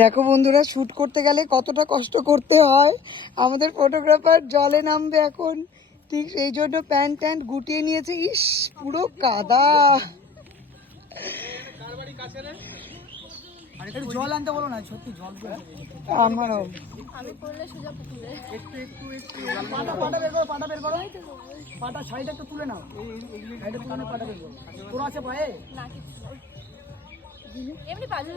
দেখো বন্ধুরা শ্যুট করতে গেলে কতটা কষ্ট করতে হয়। আমাদের ফটোগ্রাফার জলে নামবে এখন। ঠিক সেই জন্য প্যান্ট ট্যান্ট গুটিয়ে নিয়েছে। ইস পুরো কাদা। জল আনতে বলো না সত্যি জল আমারও পাটা পাটা বের করো পাটা বের করো। পাটা সাইডে একটু তুলে নাও। সাইডে কানে পাটা বের করো। তোর আছে পায়ে? এমনি পাজু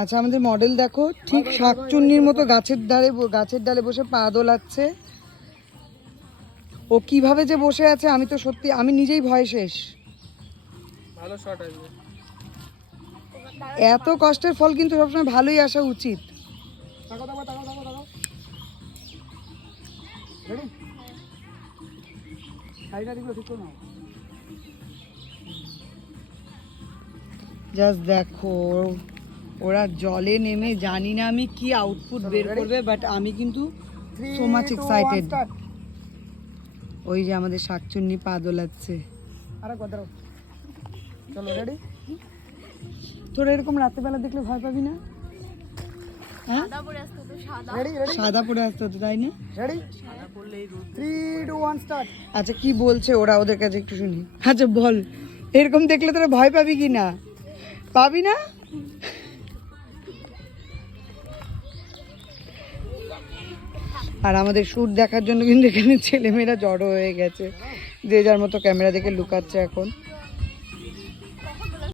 আচ্ছা আমাদের মডেল দেখো ঠিক শাকচুন্নির মতো গাছের ধারে গাছের ডালে বসে পা দোলাচ্ছে। ও কীভাবে যে বসে আছে আমি তো সত্যি আমি নিজেই ভয় শেষ। ভালো শট আসবে। এত কষ্টের ফল কিন্তু সবসময় ভালোই আসা উচিত। ঠিক করে জাস্ট দেখো ওরা জলে নেমে জানি না আমি কি আউটপুট বের করবে বাট আমি কিন্তু So much excited. ওই যে আমাদের শাকচুন্নি পা দোলাচ্ছে আরে কথা চলো রেডি তোরা এরকম রাত্রেবেলা দেখলে ভয় পাবি না? হ্যাঁ? সাদা পরে সাদা। রেডি রেডি সাদা পরে আসতে হতো তাই না? থ্রি টু ওয়ান স্টার্ট আচ্ছা কি বলছে ওরা? ওদের কাছে একটু শুনি। আচ্ছা বল। এরকম দেখলে তোরা ভয় পাবি কি না? পাবি না? আর আমাদের শ্যুট দেখার জন্য কিন্তু এখানে ছেলেমেয়েরা জড়ো হয়ে গেছে। যে যার মতো ক্যামেরা দেখে লুকাচ্ছে এখন।